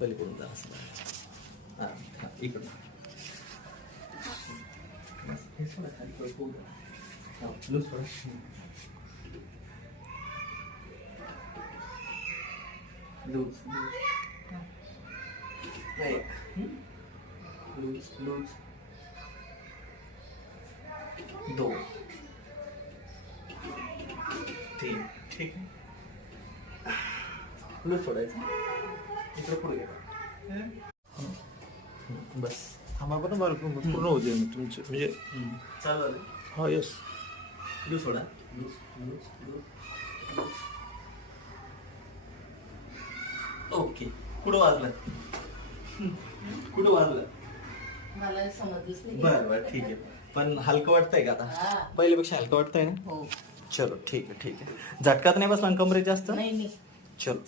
पलीकडून जा असं. हा हा इकडून बस, हे सोडा खाली पळू द्या. हा, लूज सोडा. लूज लूज एक, लूज लूज, दोन, तीन. ठीक आहे. लूज सोडायचं. इकडे पुढे घ्या. बस आम्हाला पण बरं पूर्ण होऊ दे तुमचे म्हणजे. चालू झालं. हा येस. लूज सोडा. Loose loose loose loose. Okay. कुठं वाजलं? कुठं वाजलं? मला समजलंच नाही. बरं बरं ठीक आहे. पण हलकं वाटतंय का आता? हा. पहिल्यापेक्षा हलकं वाटतंय ना? हो. चलो ठीक आहे ठीक आहे. झटकात नाही बसला ना कमरेत जास्त? नाही नाही. चलो.